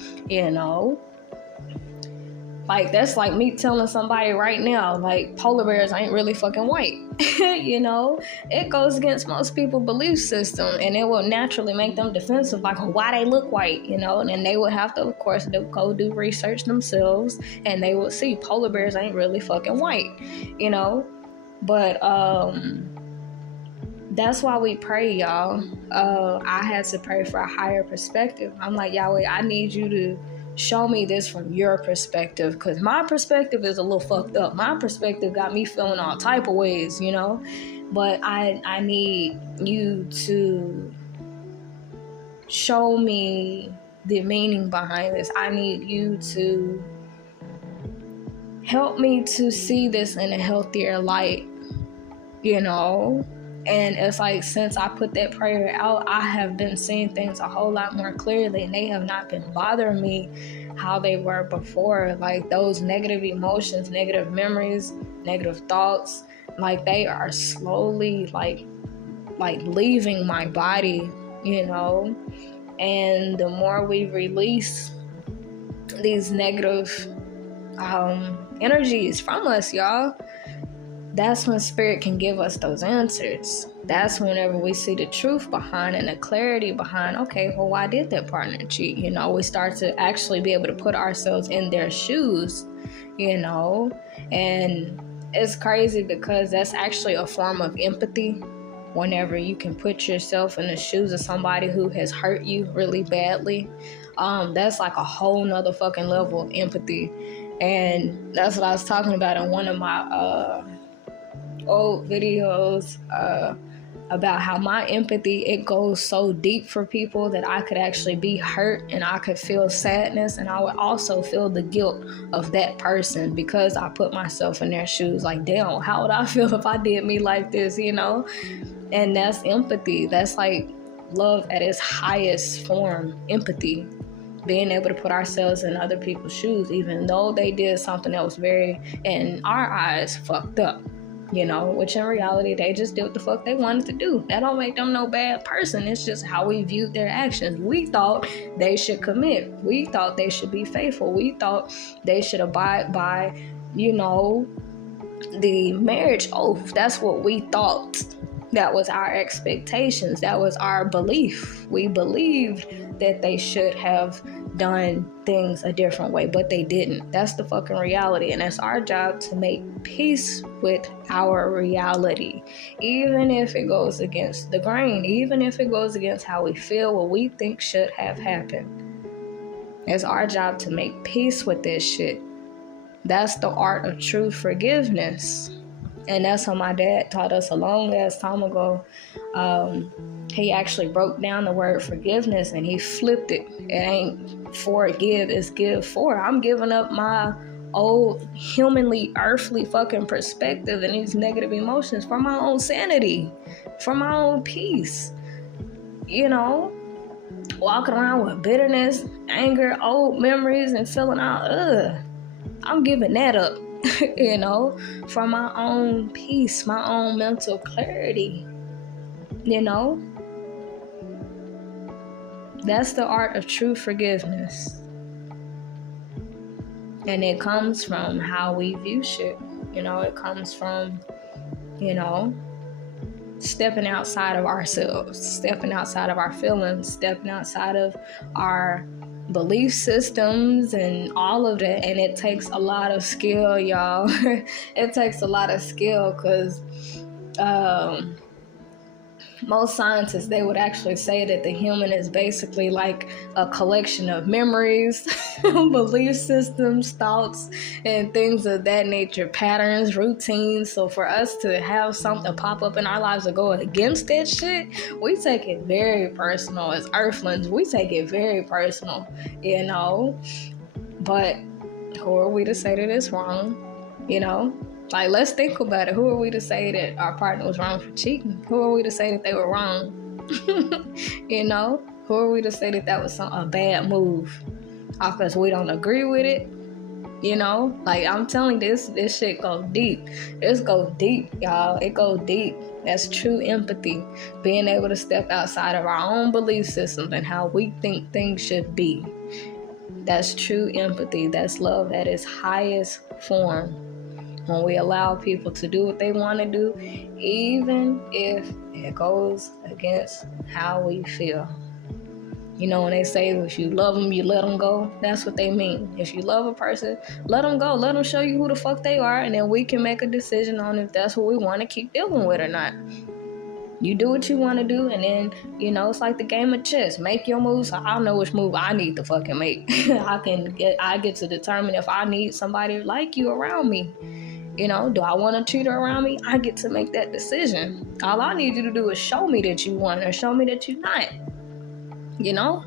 Like, that's like me telling somebody right now, like, polar bears ain't really fucking white. It goes against most people's belief system, and it will naturally make them defensive, like, why they look white, and they would have to, of course, go do research themselves, and they would see polar bears ain't really fucking white, but that's why we pray, y'all. I had to pray for a higher perspective. I'm like, Yahweh, I need you to show me this from your perspective, because my perspective is a little fucked up. My perspective got me feeling all type of ways, but I need you to show me the meaning behind this. I need you to help me to see this in a healthier light, And it's like, since I put that prayer out, I have been seeing things a whole lot more clearly, and they have not been bothering me how they were before. Like, those negative emotions, negative memories, negative thoughts, like, they are slowly like leaving my body, And the more we release these negative energies from us, y'all, that's when spirit can give us those answers. That's whenever we see the truth behind and the clarity behind, okay, well, why did that partner cheat? We start to actually be able to put ourselves in their shoes, and it's crazy because that's actually a form of empathy. Whenever you can put yourself in the shoes of somebody who has hurt you really badly, that's like a whole nother fucking level of empathy. And that's what I was talking about in one of my old videos, about how my empathy, it goes so deep for people that I could actually be hurt, and I could feel sadness, and I would also feel the guilt of that person because I put myself in their shoes. Like, damn, how would I feel if I did me like this, And that's empathy. That's like love at its highest form, empathy. Being able to put ourselves in other people's shoes, even though they did something that was very, in our eyes, fucked up. Which in reality, they just did what the fuck they wanted to do. That don't make them no bad person. It's just how we viewed their actions. We thought they should commit. We thought they should be faithful. We thought they should abide by, the marriage oath. That's what we thought. That was our expectations. That was our belief. We believed that they should have done things a different way, but they didn't. That's the fucking reality, and it's our job to make peace with our reality, even if it goes against the grain, even if it goes against how we feel, what we think should have happened. It's our job to make peace with this shit. That's the art of true forgiveness. And that's how my dad taught us a long ass time ago. He actually broke down the word forgiveness and he flipped it. It ain't forgive, it's give for. I'm giving up my old humanly, earthly fucking perspective and these negative emotions for my own sanity, for my own peace. Walking around with bitterness, anger, old memories, and feeling all, I'm giving that up. For my own peace, my own mental clarity, That's the art of true forgiveness. And it comes from how we view shit. It comes from, stepping outside of ourselves, stepping outside of our feelings, stepping outside of our belief systems and all of that. And it takes a lot of skill, y'all. It takes a lot of skill because most scientists, they would actually say that the human is basically like a collection of memories, belief systems, thoughts, and things of that nature, patterns, routines. So for us to have something pop up in our lives to go against that shit, we take it very personal. As earthlings, we take it very personal, But who are we to say that it's wrong? Like, let's think about it. Who are we to say that our partner was wrong for cheating? Who are we to say that they were wrong? You know? Who are we to say that that was a bad move? Because we don't agree with it? You know? Like, I'm telling you, this shit goes deep. This goes deep, y'all. It goes deep. That's true empathy. Being able to step outside of our own belief systems and how we think things should be. That's true empathy. That's love at its highest form. When we allow people to do what they want to do, even if it goes against how we feel. You know, when they say, if you love them, you let them go, that's what they mean. If you love a person, let them go. Let them show you who the fuck they are, and then we can make a decision on if that's what we want to keep dealing with or not. You do what you want to do, and then, you know, it's like the game of chess. Make your moves, so I know which move I need to fucking make. I get to determine if I need somebody like you around me. You know, do I want a cheater around me? I get to make that decision. All I need you to do is show me that you want, or show me that you're not. You know?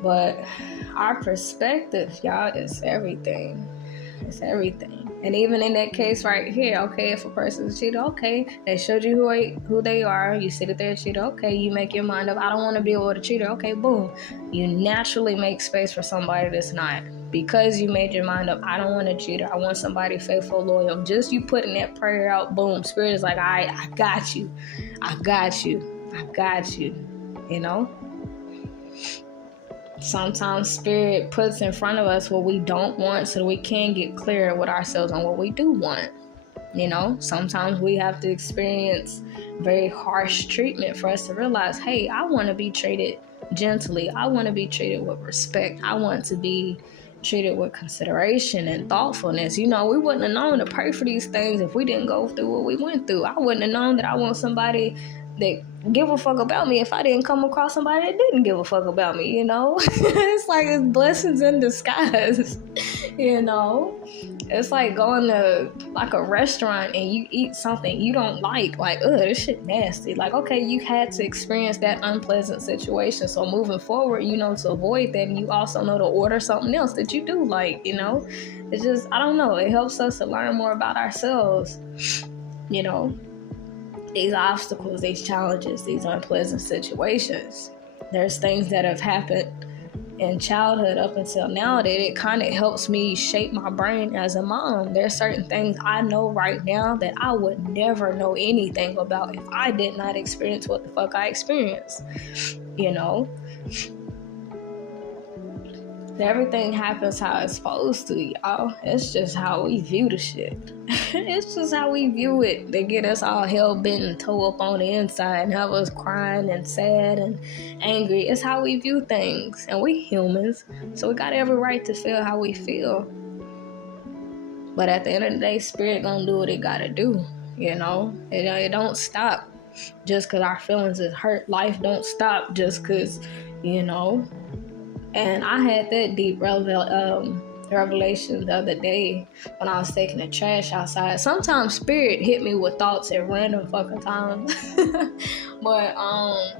But our perspective, y'all, is everything. It's everything. And even in that case right here, okay, if a person's a cheater, okay, they showed you who they are, you see that they're a cheater, okay, you make your mind up, I don't want to be with a cheater, okay, boom. You naturally make space for somebody that's not. Because you made your mind up, I don't want a cheater, I want somebody faithful, loyal. Just you putting that prayer out, boom, Spirit is like, I got you. I got you. I got you. You know? Sometimes Spirit puts in front of us what we don't want so that we can get clear with ourselves on what we do want. You know, sometimes we have to experience very harsh treatment for us to realize, hey, I want to be treated gently. I want to be treated with respect. I want to be treated with consideration and thoughtfulness. You know, we wouldn't have known to pray for these things if we didn't go through what we went through. I wouldn't have known that I want somebody that give a fuck about me if I didn't come across somebody that didn't give a fuck about me, you know? It's like it's blessings in disguise, you know? It's like going to like a restaurant and you eat something you don't like, ugh, this shit nasty. Like, okay, you had to experience that unpleasant situation. So moving forward, you know, to avoid that, and you also know to order something else that you do like, you know? It's just, I don't know, it helps us to learn more about ourselves, you know? These obstacles, these challenges, these unpleasant situations. There's things that have happened in childhood up until now that it kind of helps me shape my brain as a mom. There's certain things I know right now that I would never know anything about if I did not experience what the fuck I experienced, you know? Everything happens how it's supposed to, y'all. It's just how we view the shit. It's just how we view it. They get us all hell-bent and toe up on the inside and have us crying and sad and angry. It's how we view things. And we humans, so we got every right to feel how we feel. But at the end of the day, Spirit gonna do what it gotta do, you know? It don't stop just because our feelings is hurt. Life don't stop just because, you know... And I had that deep revelation the other day when I was taking the trash outside. Sometimes Spirit hit me with thoughts at random fucking times. But,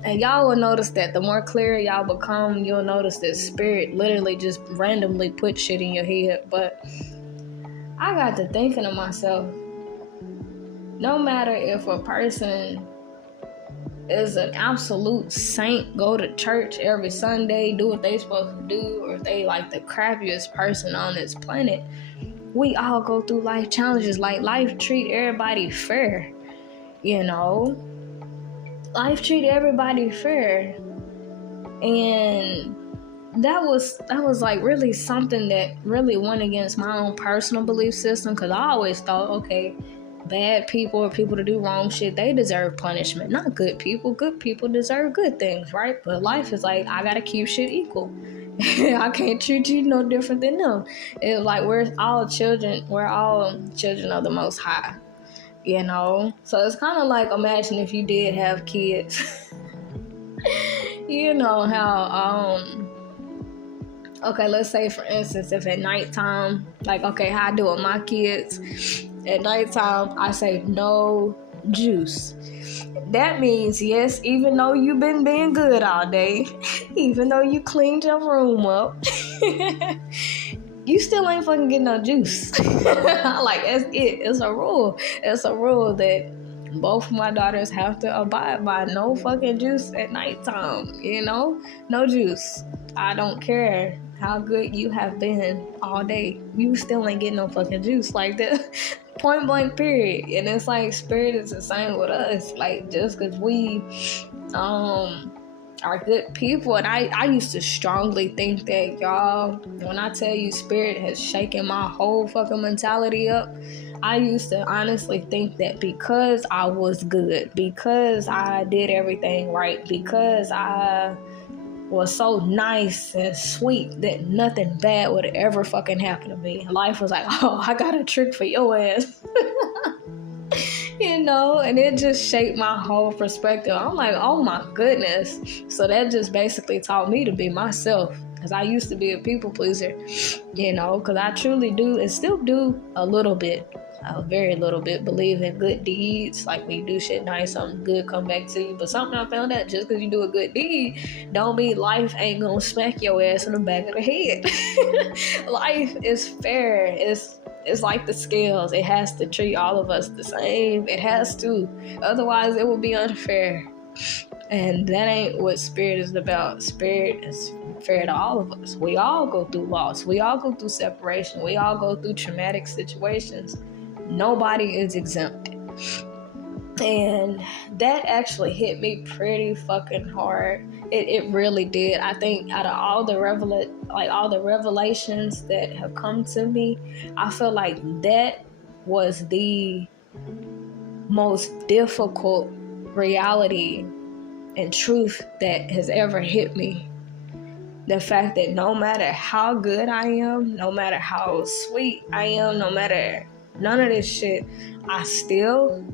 and y'all will notice that the more clear y'all become, you'll notice that Spirit literally just randomly puts shit in your head. But I got to thinking to myself, no matter if a person is an absolute saint, go to church every Sunday, do what they supposed to do, or if they like the crappiest person on this planet, we all go through life challenges. Like, life treat everybody fair, you know? Life treat everybody fair. And that was like really something that really went against my own personal belief system, because I always thought, okay, bad people or people that do wrong shit, they deserve punishment. Not good people. Good people deserve good things, right? But life is like, I gotta keep shit equal. I can't treat you no different than them. It's like we're all children of the Most High, you know? So it's kind of like, imagine if you did have kids. You know how, okay, let's say for instance, if at nighttime, like, okay, how I do with my kids, at nighttime, I say no juice. That means, yes, even though you've been being good all day, even though you cleaned your room up, you still ain't fucking getting no juice. Like, that's it. It's a rule. It's a rule that both of my daughters have to abide by. No fucking juice at nighttime, no juice. I don't care how good you have been all day, you still ain't getting no fucking juice. Like that. Point blank period. And it's like, spirit is the same with us. Like, just because we are good people, and I used to strongly think that, y'all, when I tell you spirit has shaken my whole fucking mentality up, I used to honestly think that because I was good, because I did everything right, because I was so nice and sweet, that nothing bad would ever fucking happen to me. Life was like, oh, I got a trick for your ass. And it just shaped my whole perspective. I'm like, oh my goodness. So that just basically taught me to be myself, because I used to be a people pleaser, because I truly do and still do a little bit, a very little bit, believe in good deeds. Like, when you do shit nice, something good come back to you. But something I found out, just because you do a good deed don't mean life ain't gonna smack your ass in the back of the head. Life is fair. It's like the scales. It has to treat all of us the same. It has to. Otherwise, it would be unfair. And that ain't what spirit is about. Spirit is fair to all of us. We all go through loss. We all go through separation. We all go through traumatic situations. Nobody is exempt. And that actually hit me pretty fucking hard. It really did. I think out of all the revelations that have come to me, I feel like that was the most difficult reality and truth that has ever hit me. The fact that no matter how good I am, no matter how sweet I am, no matter none of this shit, I still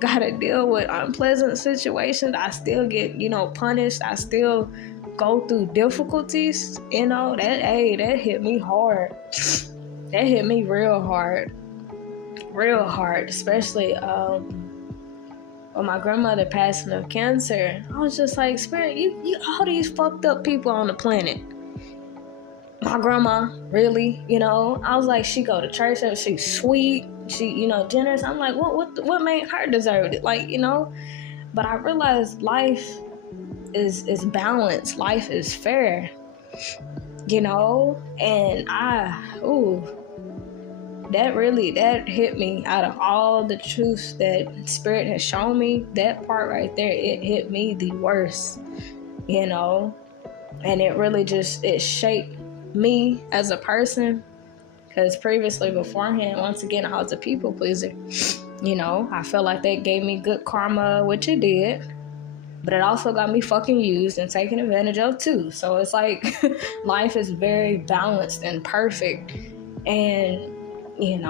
gotta deal with unpleasant situations. I still get, punished. I still go through difficulties. That hit me hard. That hit me real hard, especially when my grandmother passing of cancer. I was just like, spirit, you all these fucked up people on the planet. My grandma, really, I was like, she go to church, she's sweet, she, generous. I'm like, what made her deserve it? Like, but I realized life is balanced. Life is fair, and that hit me. Out of all the truths that spirit has shown me, that part right there, it hit me the worst, and it really it shaped me as a person. Because previously, beforehand, once again, I was a people pleaser. I felt like that gave me good karma, which it did. But it also got me fucking used and taken advantage of too. So it's like, life is very balanced and perfect. And, it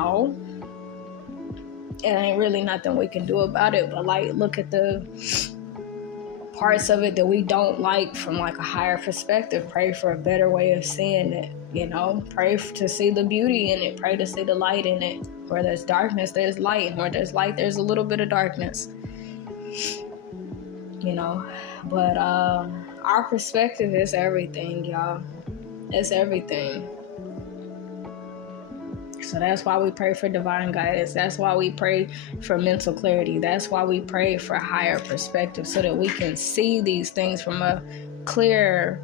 ain't really nothing we can do about it. But like, look at the parts of it that we don't like from like a higher perspective. Pray for a better way of seeing it. Pray to see the beauty in it. Pray to see the light in it. Where there's darkness, there's light. And where there's light, there's a little bit of darkness. But our perspective is everything, y'all. It's everything. So that's why we pray for divine guidance. That's why we pray for mental clarity. That's why we pray for higher perspective, so that we can see these things from a clear,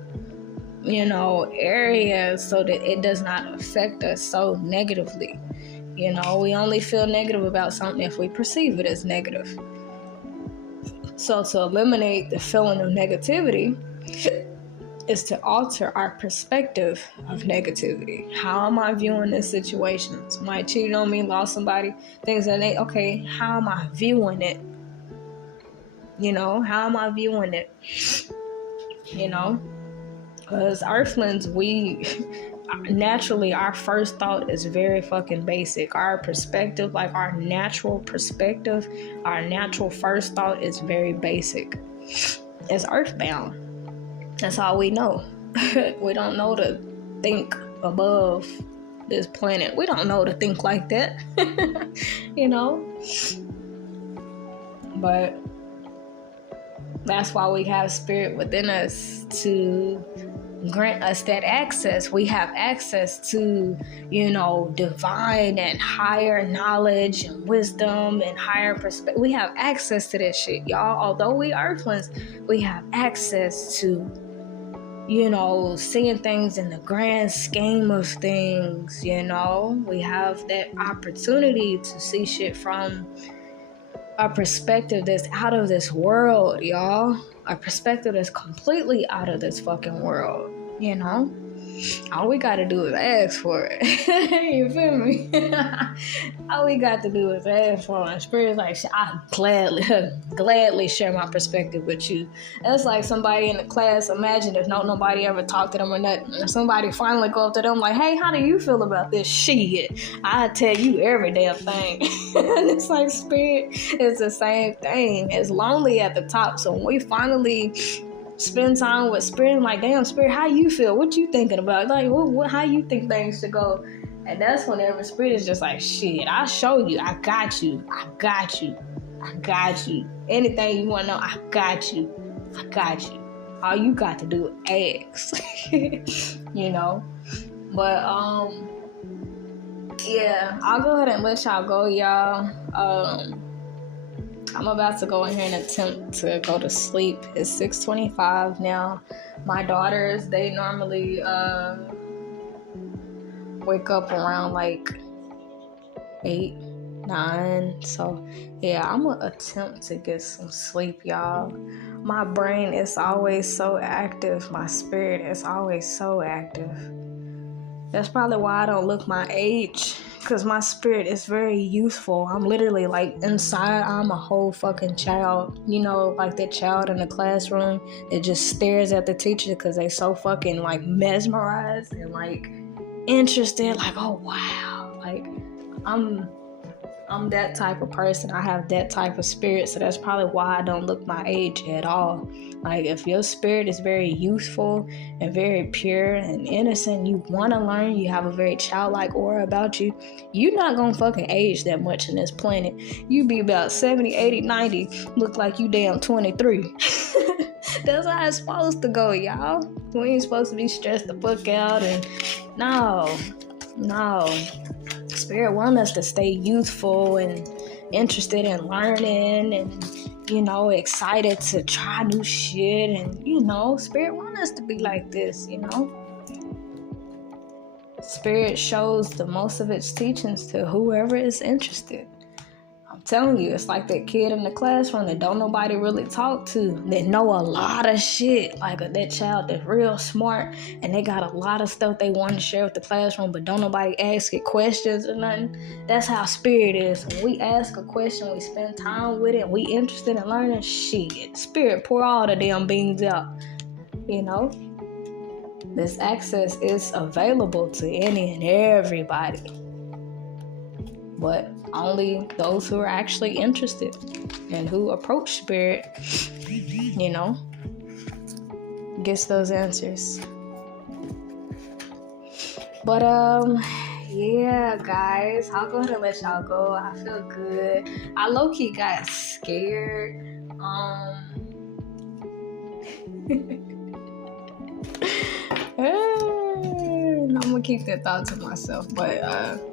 area, so that it does not affect us so negatively. We only feel negative about something if we perceive it as negative. So to eliminate the feeling of negativity is to alter our perspective of negativity. How am I viewing this situation? Somebody cheated on me, lost somebody, things like that. Okay, how am I viewing it? How am I viewing it? Because earthlings, we naturally, our first thought is very fucking basic. Our perspective, like our natural perspective, our natural first thought is very basic. It's earthbound. That's all we know. We don't know to think above this planet. We don't know to think like that. But that's why we have spirit within us to grant us that access. We have access to, divine and higher knowledge and wisdom and higher perspective. We have access to this shit, y'all. Although we earthlings, we have access to, seeing things in the grand scheme of things. We have that opportunity to see shit from a perspective that's out of this world, y'all. A perspective that's completely out of this fucking world, All we gotta do is ask for it. You feel me? All we got to do is ask for it. Spirit's like, I gladly share my perspective with you. That's like somebody in the class. Imagine if nobody ever talked to them or nothing. And somebody finally go up to them like, hey, how do you feel about this shit? I tell you every damn thing. And it's like Spirit, it's the same thing. It's lonely at the top. So when we finally spend time with Spirit, I'm like, damn, Spirit, how you feel? What you thinking about? Like, how you think things should go? And that's whenever Spirit is just like, shit, I'll show you. I got you. Anything you want to know, I got you. All you got to do is ask. But, yeah, I'll go ahead and let y'all go, y'all. I'm about to go in here and attempt to go to sleep. It's 6:25 now. My daughters, they normally wake up around like 8, 9. So yeah, I'm gonna attempt to get some sleep, y'all. My brain is always so active. My spirit is always so active. That's probably why I don't look my age, because my spirit is very youthful. I'm literally like inside, I'm a whole fucking child. Like that child in the classroom that just stares at the teacher because they so fucking like mesmerized and like interested. Like, oh wow. Like I'm that type of person. I have that type of spirit. So that's probably why I don't look my age at all. Like if your spirit is very youthful and very pure and innocent, you want to learn, you have a very childlike aura about you, you're not going to fucking age that much in this planet. You be about 70, 80, 90, look like you damn 23. That's how it's supposed to go, y'all. We ain't supposed to be stressed the fuck out and no. Spirit wants us to stay youthful and interested in learning and, excited to try new shit. And, Spirit wants us to be like this, Spirit shows the most of its teachings to whoever is interested. I'm telling you, it's like that kid in the classroom that don't nobody really talk to, that know a lot of shit. Like that child that's real smart and they got a lot of stuff they want to share with the classroom, but don't nobody ask it questions or nothing. That's how Spirit is. When we ask a question, we spend time with it, and we interested in learning, shit, Spirit pour all the damn beans out. This access is available to any and everybody, but only those who are actually interested and who approach Spirit, gets those answers. But yeah, guys, I'll go ahead and let y'all go. I feel good. I low-key got scared. I'm gonna keep that thought to myself, but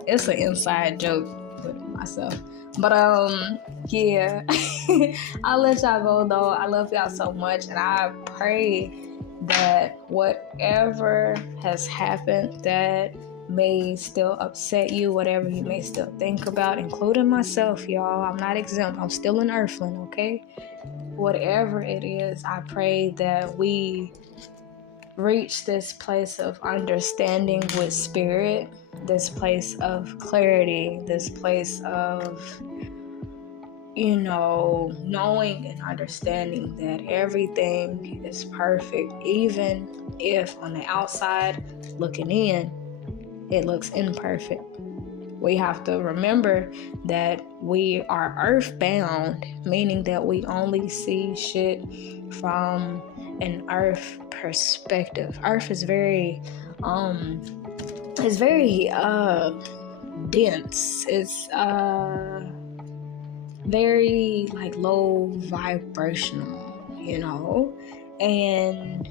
it's an inside joke with myself. But yeah, I'll let y'all go though. I love y'all so much, and I pray that whatever has happened that may still upset you, whatever you may still think about, including myself, y'all, I'm not exempt. I'm still an earthling, okay? Whatever it is, I pray that we reach this place of understanding with Spirit, this place of clarity, this place of, knowing and understanding that everything is perfect, even if on the outside looking in, it looks imperfect. We have to remember that we are earthbound, meaning that we only see shit from an earth perspective. Earth is very dense. It's very like low vibrational, and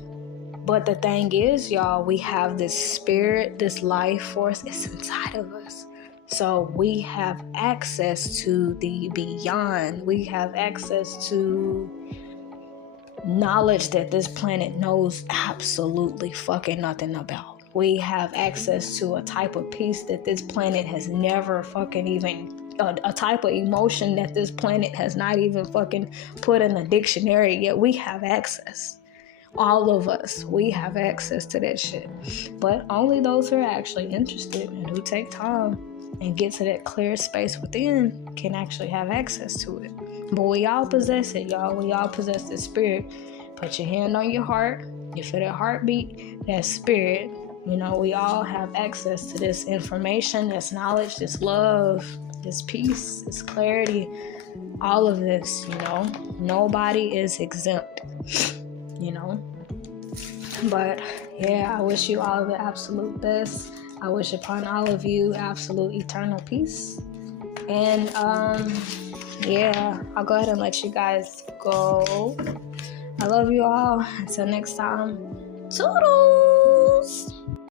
But the thing is, y'all, we have this spirit, this life force, it's inside of us. So we have access to the beyond. We have access to knowledge that this planet knows absolutely fucking nothing about. We have access to a type of peace that this planet has never fucking even, a type of emotion that this planet has not even fucking put in a dictionary yet. We have access. All of us, we have access to that shit. But only those who are actually interested and who take time and get to that clear space within can actually have access to it. But we all possess it, y'all. We all possess the spirit. Put your hand on your heart. You feel that heartbeat, that spirit. You know, we all have access to this information, this knowledge, this love, this peace, this clarity, all of this, you know. Nobody is exempt, you know. But yeah, I wish you all the absolute best. I wish upon all of you absolute eternal peace. And yeah, I'll go ahead and let you guys go. I love you all. Until next time, toodles.